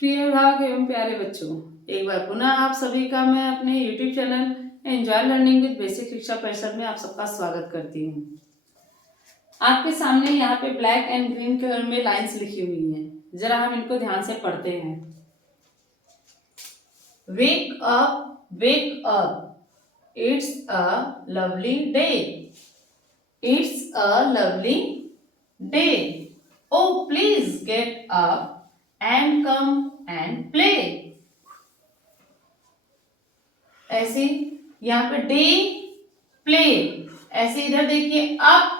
प्रिय भाग एवं प्यारे बच्चों, एक बार पुनः आप सभी का मैं अपने YouTube channel enjoy learning with basic शिक्षा परिषद में आप सबका स्वागत करती हूँ। आपके सामने यहाँ पे ब्लैक एंड ग्रीन कलर में लाइंस लिखी हुई हैं। जरा हम इनको ध्यान से पढ़ते हैं। Wake up, it's a lovely day, it's a lovely day, oh please get up and come and play। ऐसे यहाँ पे डे प्ले, ऐसे इधर देखिए अप।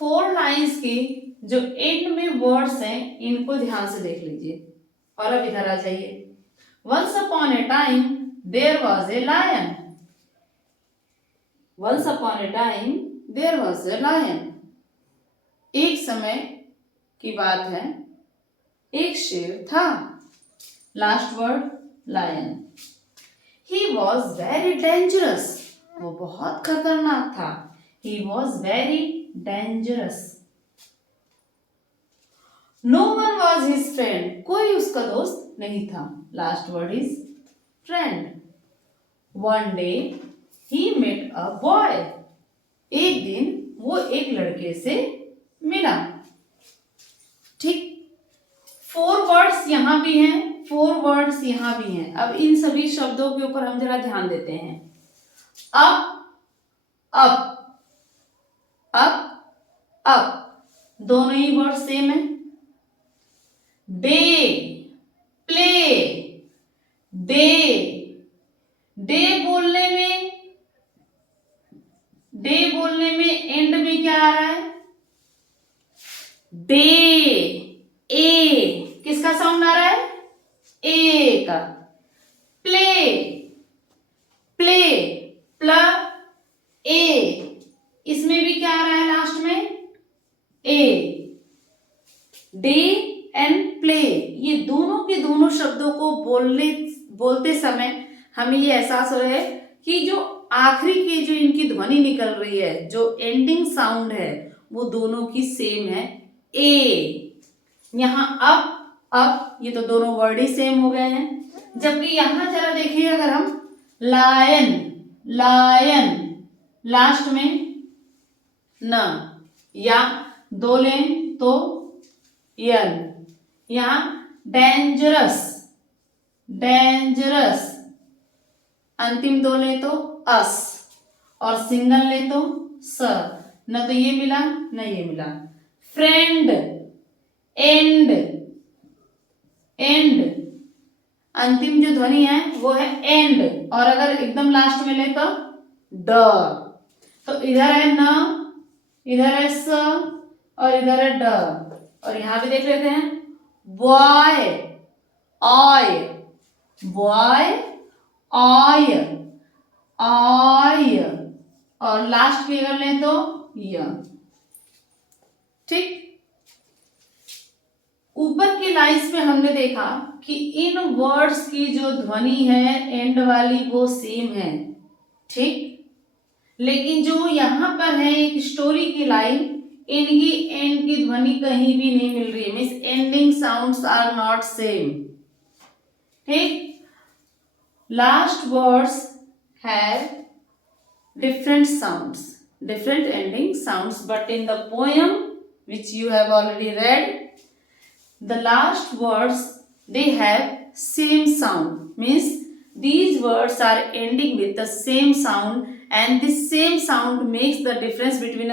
4 लाइंस के जो एंड में वर्ड्स हैं इनको ध्यान से देख लीजिए और अब इधर आ जाइए। Once upon a time there was a lion, once upon a time there was a lion। एक समय की बात है, एक शेर था। Last word lion. He was very dangerous, वो बहुत खतरनाक था। He was very dangerous. No one was his friend, कोई उसका दोस्त नहीं था। Last word is friend. One day he met a boy, एक दिन वो एक लड़के से मिला। ठीक, 4 वर्ड्स यहां भी हैं, 4 वर्ड्स यहां भी हैं। अब इन सभी शब्दों के ऊपर हम जरा ध्यान देते हैं। अप, दोनों ही वर्ड सेम है। डे, प्ले, डे बोलने में एंड में क्या आ रहा है? डे, ए, किसका साउंड आ रहा है? ए का। प्ले, प्ल ए, इसमें भी क्या आ रहा है लास्ट में? ए। डे एंड प्ले, ये दोनों के दोनों शब्दों को बोलते समय हमें ये एहसास हो रहा है कि जो आखिरी की जो इनकी ध्वनि निकल रही है, जो एंडिंग साउंड है, वो दोनों की सेम है, ए। यहाँ अप, ये तो दोनों वर्ड ही सेम हो गए हैं। जबकि यहां जरा देखिए, अगर हम लायन लास्ट में न या 2 लें तो यन। यहां डेंजरस, अंतिम 2 लें तो अस, और सिंगल लें तो स। न तो ये मिला न ये मिला। फ्रेंड, एंड, अंतिम जो ध्वनि है वो है एंड, और अगर एकदम लास्ट में ले तो ड। तो इधर है न, इधर है स, और इधर है ड। और यहां भी देख लेते हैं, बॉय, आय, और लास्ट में अगर लें तो य। ठीक, ऊपर की लाइंस में हमने देखा कि इन वर्ड्स की जो ध्वनि है एंड वाली वो सेम है। ठीक, लेकिन जो यहां पर है एक स्टोरी की लाइन, इनकी एंड की ध्वनि कहीं भी नहीं मिल रही है, means ending sounds are not same. ठीक, last words have different sounds, different ending sounds, but in the poem which you have already read, the last words they have same sound, means these words are ending with the same sound, and this same sound makes the difference between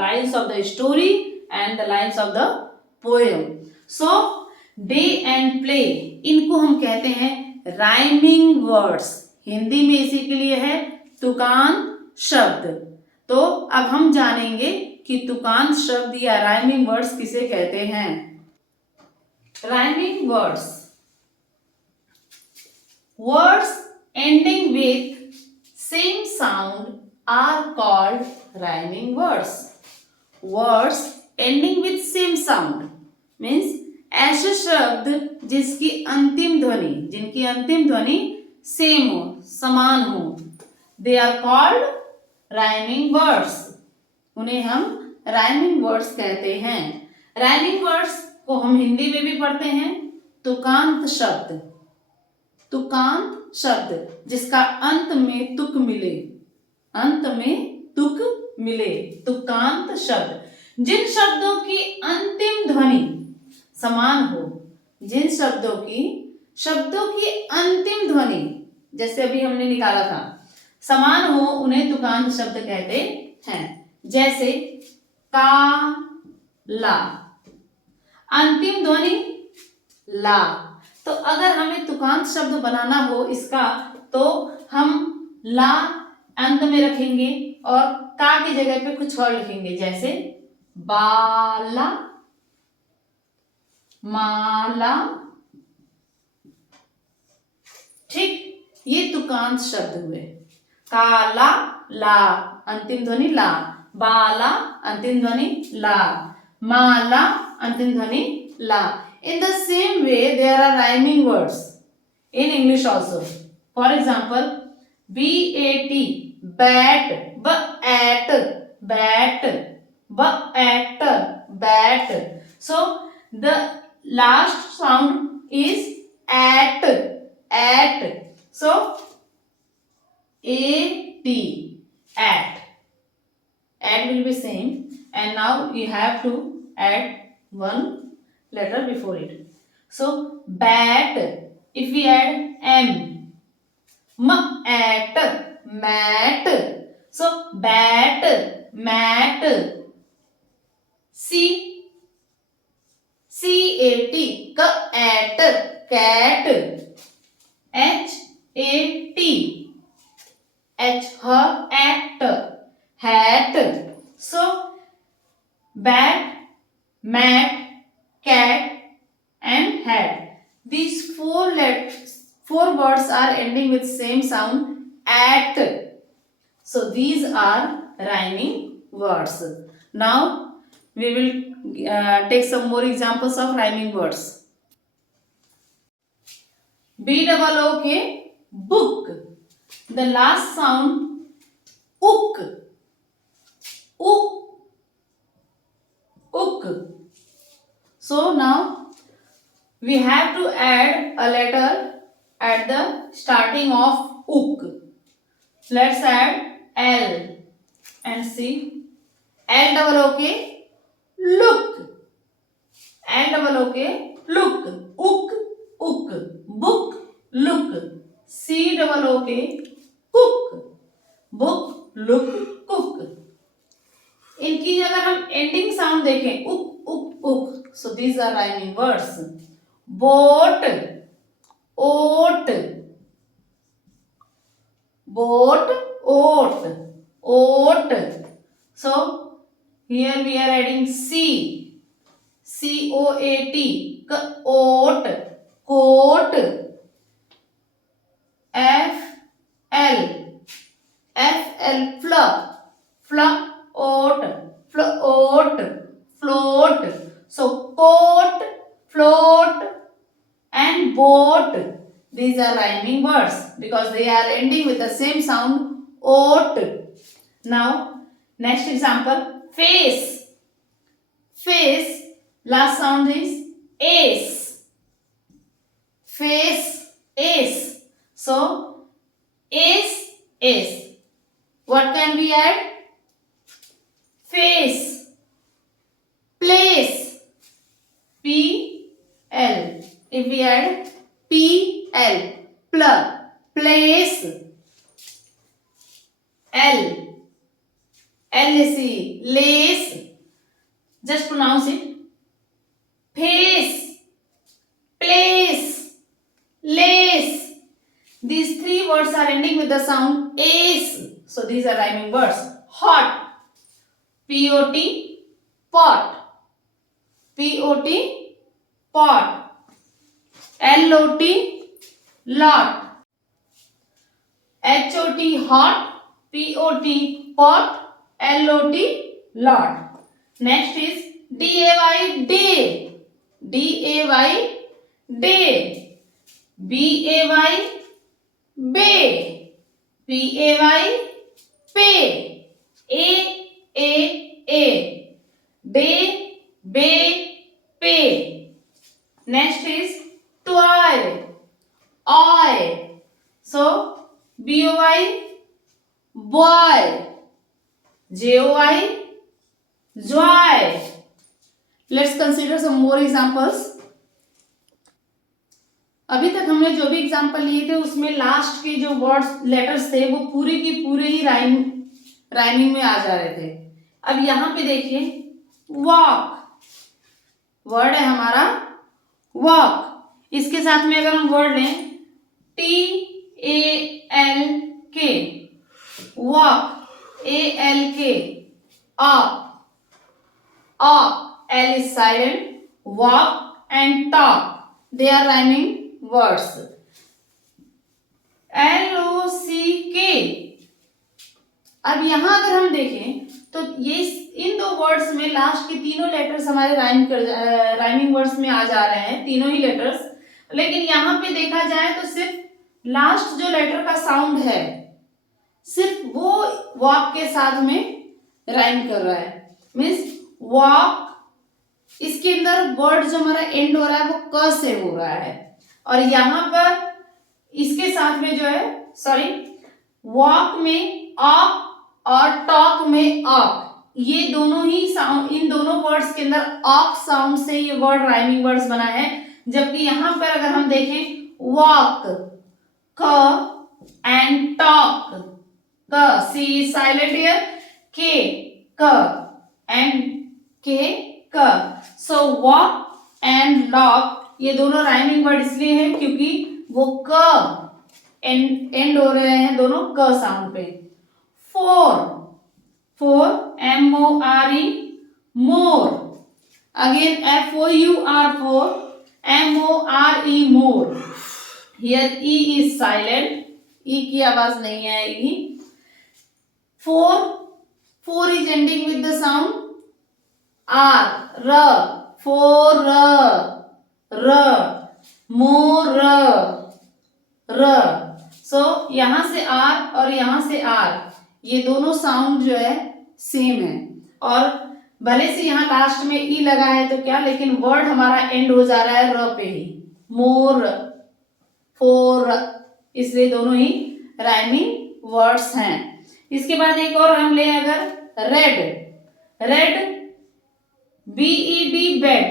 lines of the story and the lines of the poem. So day and play, इनको हम कहते हैं rhyming words। Hindi में इसी के लिए है तुकान शब्द। तो अब हम जानेंगे कि तुकान शब्द या राइमिंग वर्ड्स किसे कहते हैं। Rhyming words, words ending with same sound are called rhyming words. Words ending with same sound means ऐसे शब्द जिनकी अंतिम ध्वनि सेम हो, समान हो, they are called rhyming words. उन्हें हम राइमिंग वर्ड्स कहते हैं। राइमिंग वर्ड्स को हम हिंदी में भी पढ़ते हैं तुकांत शब्द, तुकांत शब्द जिसका अंत में तुक मिले, अंत में तुक मिले, तुकांत शब्द। जिन शब्दों की अंतिम ध्वनि समान हो, जिन शब्दों की अंतिम ध्वनि जैसे अभी हमने निकाला था समान हो, उन्हें तुकांत शब्द कहते हैं। जैसे का, ला, अंतिम ध्वनि ला। तो अगर हमें तुकांत शब्द बनाना हो इसका, तो हम ला अंत में रखेंगे और का की जगह पे कुछ और लिखेंगे, जैसे बाला, माला। ठीक, ये तुकांत शब्द हुए। काला, ला, अंतिम ध्वनि ला, बाला, अंतिम ध्वनि ला, माला, अंतिम ध्वनि ला। In the same way, there are rhyming words in English also. For example, bat, bat, bat, bat, bat, bat. So the last sound is at, at. So at, at. At will be same, and now you have to add one letter before it. So bat, if we add m, at, mat. So bat, mat. C, cat, cat. H, her, hat. So bat, mat, cat and hat. These four words are ending with same sound at. So these are rhyming words. Now we will take some more examples of rhyming words. B-O-O-K, book. The last sound ook, ook, ook. So now we have to add a letter at the starting of ook. Let's add L and see. L-O-O-K, look. L-O-O-K, look. Ook, ook. Book, look. C-O-O-K, cook. Book, look, cook. इनकी अगर हम ending sound देखें उक उक उक, so these are rhyming words. Boat, oat, boat, oat, oat. So here we are adding C, C-O-A-T, oat, coat. F-L, F-L, fluff, oat, float, float. So coat, float and boat. These are rhyming words because they are ending with the same sound oat. Now next example, face. Face, last sound is ace. Face, ace. So ace, ace. What can we add? Face, place, P-L. If we add P-L, place, L, L-A-C, lace. Just pronounce it. Face, place, lace. These three words are ending with the sound ace. So these are rhyming words. Hot, P-O-T, pot, P-O-T, pot. L-O-T, lot. H-O-T, hot, P-O-T, pot, L-O-T, lot. Next is D-A-Y, day, D-A-Y, day. B-A-Y, bay, P-A-Y, pay. A-A-A, day, bay, Next is toy, oy. So boy, boy, joy, joy. Let's consider some more examples. अभी तक हमने जो भी example लिए थे उसमें last के जो वर्ड्स लेटर्स थे वो पूरे के पूरे ही राइमिंग में आ जा रहे थे। अब यहाँ पे देखिए वॉक, वर्ड है हमारा वॉक, इसके साथ में अगर हम वर्ड लें TALK, walk, ALK, L is silent, walk and talk, they are rhyming words. LOCK, अब यहां अगर हम देखें तो ये इन दो वर्ड्स में लास्ट के तीनों लेटर्स हमारे राइमिंग वर्ड्स में आ जा रहे हैं, तीनों ही लेटर्स। लेकिन यहां पे देखा जाए तो सिर्फ लास्ट जो लेटर का साउंड है सिर्फ वो वॉक के साथ में राइम कर रहा है, मीन्स वॉक, इसके अंदर वर्ड जो हमारा एंड हो रहा है वो क से हो रहा है, और यहाँ पर इसके साथ में जो है वॉक में ऑक और टॉक में ऑक, ये दोनों ही साउंड, इन दोनों वर्ड्स के अंदर ऑक साउंड से ये वर्ड राइमिंग वर्ड्स बना है। जबकि यहाँ पर अगर हम देखें वॉक क एंड टॉक क, सी साइलेंट हियर, के क एंड के क, सो वॉक एंड लॉक ये दोनों राइमिंग वर्ड इसलिए है क्योंकि वो क एंड हो रहे हैं दोनों क साउंड पे। Four, MORE, more, again FOUR, four, MORE, more, here E is silent, E की आवाज नहीं आएगी। Four is ending with the sound R, र, फोर, र, मोर, र, सो यहां से R और यहां से R, ये दोनों साउंड जो है सेम है, और भले से यहाँ लास्ट में ई लगा है तो क्या, लेकिन वर्ड हमारा एंड हो जा रहा है र पे ही, मोर, फोर, इसलिए दोनों ही राइमिंग वर्ड्स हैं। इसके बाद एक और हम ले अगर रेड, BED, बेड,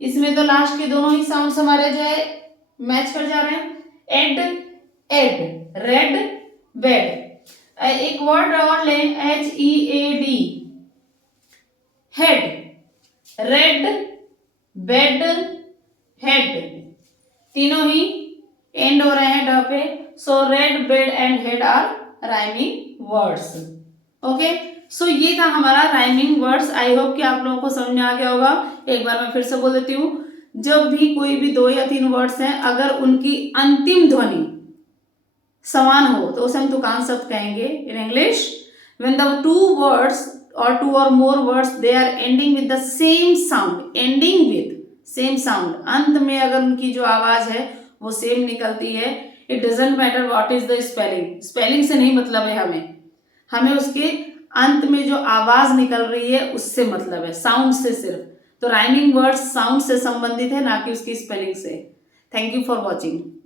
इसमें तो लास्ट के दोनों ही साउंड्स हमारे जो है मैच कर जा रहे हैं। Ed, red, bed. एक वर्ड और ले HEAD, head, red, bed, head, तीनों ही एंड हो रहे हैं ड पे, so red, bed and head are rhyming words. Okay, so ये था हमारा राइमिंग वर्ड्स। आई होप कि आप लोगों को समझ में आ गया होगा। एक बार मैं फिर से बोल देती हूँ, जब भी कोई भी 2 या 3 वर्ड्स हैं, अगर उनकी अंतिम ध्वनि समान हो तो उसे हम तुकान शब्द कहेंगे in English. When the 2 words or 2 or more words they are ending with the same sound, अंत में अगर उनकी जो आवाज है वो सेम निकलती है, it doesn't matter what is the spelling से नहीं मतलब है, हमें उसके अंत में जो आवाज निकल रही है उससे मतलब है, साउंड से सिर्फ। तो राइमिंग वर्ड्स साउंड से संबंधित है, ना कि उसकी स्पेलिंग से। Thank you for watching.